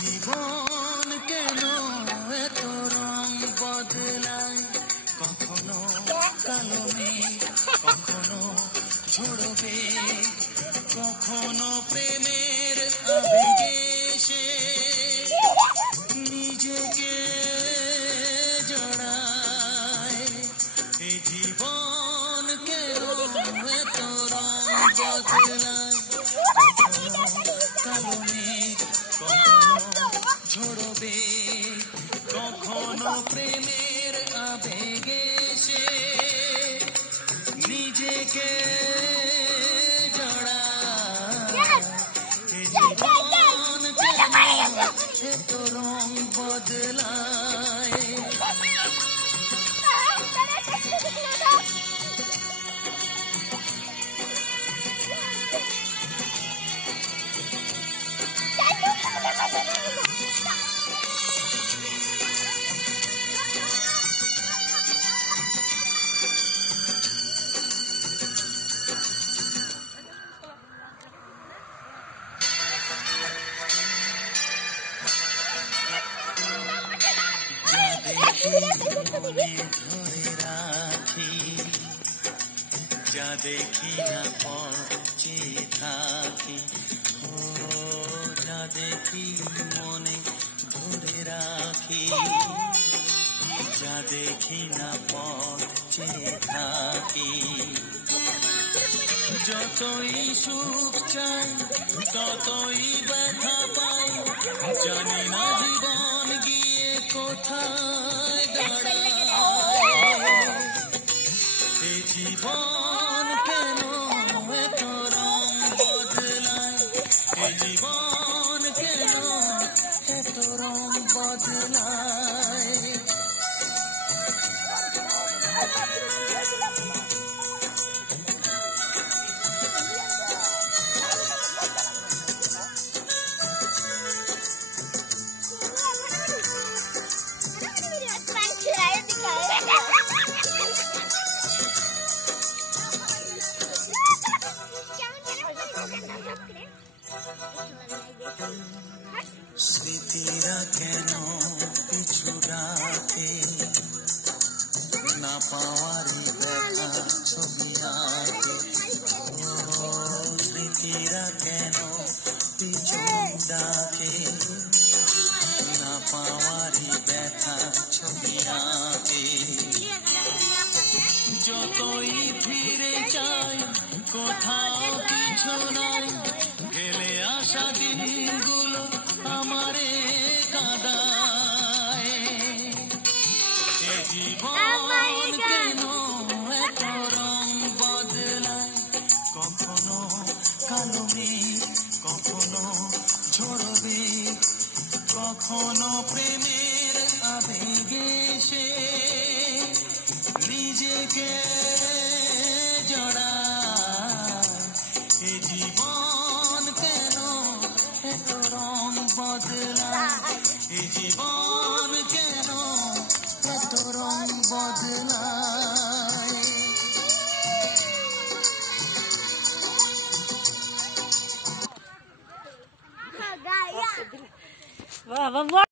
জীবন কেন এত রং বদলায়, কখনো কালো মেঘ, কখনো ঝরবে, কখনো প্রেমের আবেগে সে নিজেকে জড়ায়। এই জীবন কেন এত রং বদলায়, কখনো কালো মেঘ, কখনো ঝরবে, কখনো প্রেমের আবেগে সে নিজেকে জড়ায়। জীবন কেন এত রং বদলায়। ধরে রাখি, যা দেখি না পচে থাকি, ও যা দেখি মনে ধরে রাখি, যা দেখি না পচে থাকি। যতই সুখ চাই ততই ব্যথা পাই, জানি না জীবন গিয়ে কোথায় দাঁড়ায়। এই জীবন কেন এত রং বদলায়, এই জীবন কেন এত রং বদলায়। স্মৃতিরা কেন পিছু ডাকে, না পাওয়ারই ব্যথা ছবি আঁকে। ও স্মৃতিরা কেন পিছু ডাকে, না পাওয়ারই ব্যথা ছবি আঁকে। যতই ফিরে চাই কোথাও কিছু নাই, ফেলে আসা দিনগুলো আমারে কাঁদায়। এ জীবন কেন এত রং বদলায়, কখনো কালো মেঘ, কখনো ঝরবে, কখনো প্রেমের আবেগে সে নিজেকে জড়ায়। এ জীবন কেন এত রং বদলায়, এ জীবন কেন এত রং বদলায়। বাবা